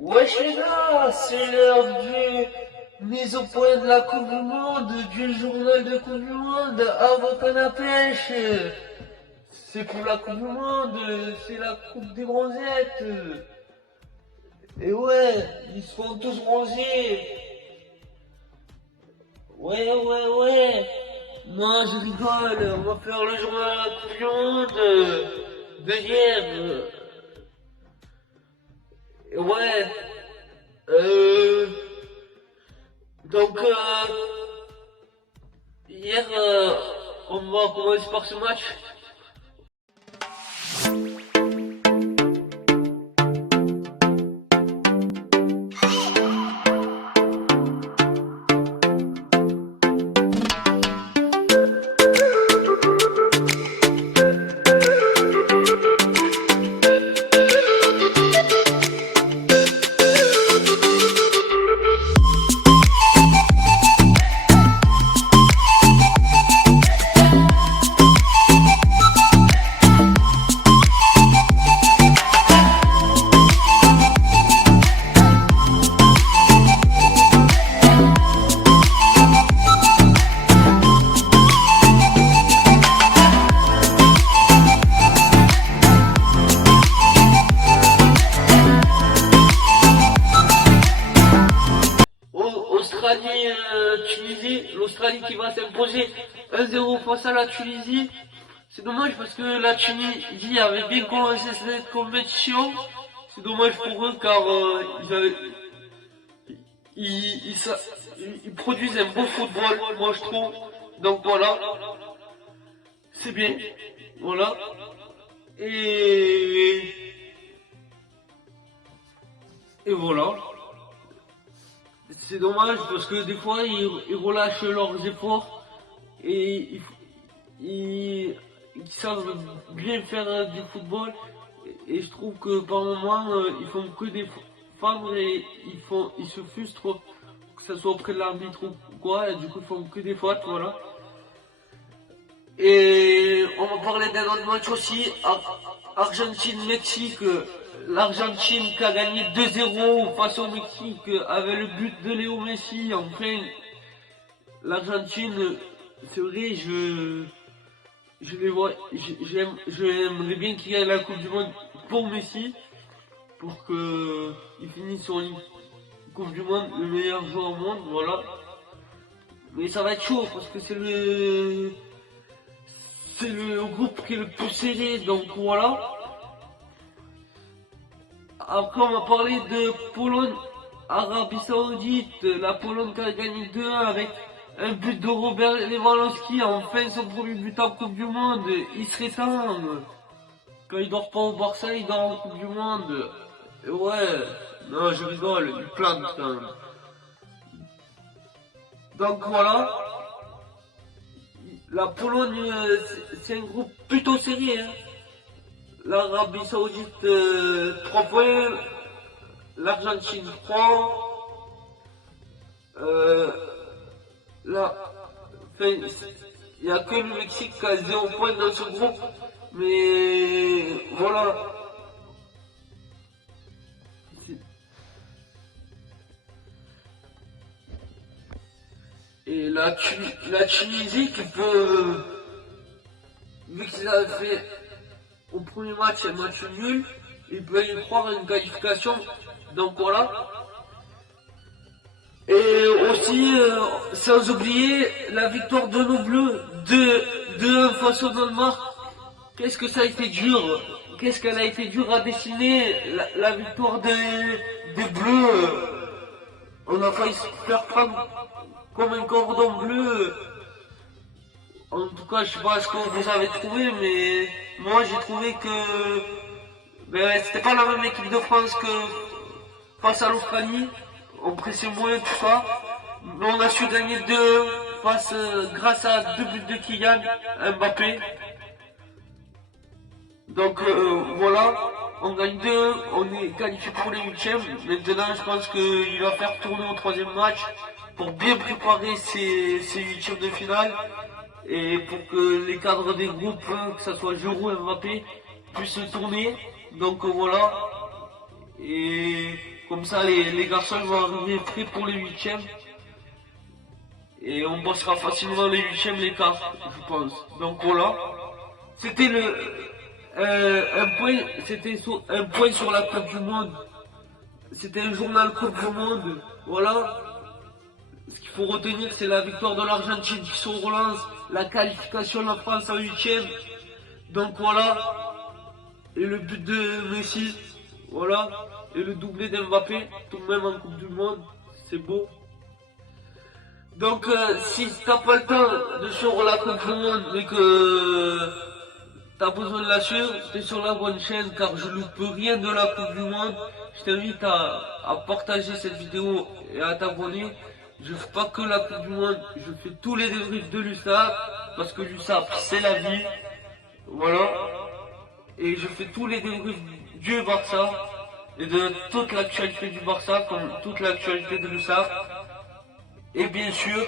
Wesh les gars, c'est l'heure du mise au point de la Coupe du Monde, du journal de Coupe du Monde à vos cannes à pêche. C'est pour la Coupe du Monde, c'est la Coupe des bronzettes. Et ouais, ils se font tous bronzer. Ouais. Non, je rigole, on va faire le journal de la Coupe du Monde. Deuxième. Ouais. Euh, donc, hier, on va commencer par ce match. Australie-Tunisie, l'Australie qui va s'imposer 1-0 face à la Tunisie. C'est dommage parce que la Tunisie avait bien commencé cette compétition. C'est dommage pour eux car ils produisent un beau football, moi je trouve. Donc voilà, c'est bien. Voilà. Et, et voilà. C'est dommage parce que des fois ils relâchent leurs efforts et ils savent bien faire du football et je trouve que par moments ils font que des défendre et ils se frustrent, que ce soit auprès de l'arbitre ou quoi, et du coup ils font que des fautes, voilà. Et on va parler d'un autre match aussi, Argentine-Mexique. L'Argentine qui a gagné 2-0 face au Mexique avec le but de Léo Messi. Enfin, l'Argentine, c'est vrai, je les vois, j'aimerais bien qu'il gagne la Coupe du Monde pour Messi, pour qu'il finisse sur une Coupe du Monde, le meilleur joueur au monde, voilà. Mais ça va être chaud parce que c'est le groupe qui est le plus serré, donc voilà. Après, on va parler de Pologne, Arabie Saoudite. La Pologne qui a gagné 2-1 avec un but de Robert Lewandowski. Enfin, son premier but en Coupe du Monde. Il serait temps. Quand il dort pas au Barça, il dort en Coupe du Monde. Et ouais, non, je rigole, il plante quand même. Donc voilà. La Pologne, c'est un groupe plutôt serré, hein. L'Arabie Saoudite 3 points, l'Argentine 3, là, il n'y a que le Mexique qui a 0 points dans ce groupe, mais voilà. Et la Tunisie qui peut, vu qu'ils avaient fait au premier match, un match nul, il peut y croire une qualification, donc voilà. Et aussi, sans oublier la victoire de nos Bleus, 2-1 face au Danemark. Qu'est-ce que ça a été dur, qu'est-ce qu'elle a été dure à dessiner, la victoire des Bleus. On n'a pas eu se faire prendre comme un cordon bleu. En tout cas, je sais pas ce que vous avez trouvé, mais moi j'ai trouvé que c'était pas la même équipe de France que face à l'Australie. On pressait moins, tout ça. Mais on a su gagner 2 face grâce à 2 buts de Kylian Mbappé. Donc voilà, on gagne 2, on est qualifié pour les 8e. Maintenant, je pense qu'il va faire tourner au 3e match pour bien préparer ces 8e de finale. Et pour que les cadres des groupes, que ce soit Giroud et Mbappé, puissent tourner. Donc voilà. Et Comme ça, les garçons vont arriver prêts pour les huitièmes. Et on passera facilement les huitièmes, les quarts, je pense. Donc voilà. C'était un point sur la Coupe du Monde. C'était un journal Coupe du Monde. Voilà. Ce qu'il faut retenir, c'est la victoire de l'Argentine qui se relance, la qualification de la France en huitième. Donc voilà. Et le but de Messi. Voilà. Et le doublé d'Mbappé, tout de même en Coupe du Monde. C'est beau. Donc si t'as pas le temps de suivre la Coupe du Monde, mais que t'as besoin de la suivre, t'es sur la bonne chaîne car je loupe rien de la Coupe du Monde. Je t'invite à partager cette vidéo et à t'abonner. Je fais pas que la Coupe du Monde, je fais tous les débriefs de l'USAP, parce que l'USAP c'est la vie. Voilà. Et je fais tous les débriefs du Barça et de toute l'actualité du Barça, comme toute l'actualité de l'USAP. Et bien sûr,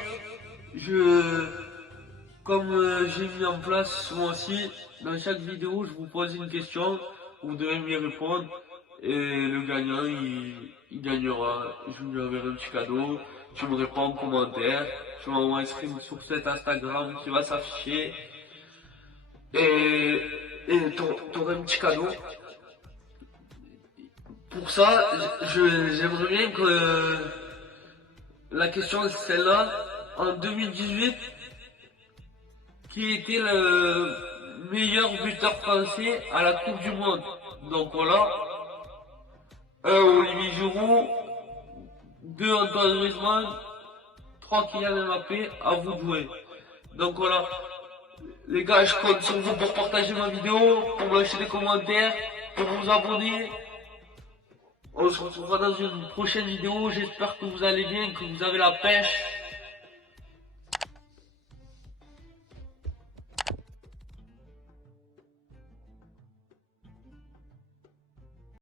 comme j'ai mis en place ce mois-ci, dans chaque vidéo, je vous pose une question, vous devez m'y répondre, et le gagnant, il gagnera. Je lui enverrai un petit cadeau, tu me réponds en commentaire, tu m'envoies un screen sur cet Instagram qui va s'afficher, et t'auras un petit cadeau. Pour ça, j'aimerais bien que la question est celle-là. En 2018, qui était le meilleur buteur français à la Coupe du Monde? Donc voilà. 1 Olivier Giroud, 2 Antoine Griezmann, 3 Kylian Mbappé, à vous de jouer. Donc voilà. Les gars, je compte sur vous pour partager ma vidéo, pour me lâcher des commentaires, pour vous abonner. On se retrouvera dans une prochaine vidéo. J'espère que vous allez bien, que vous avez la pêche.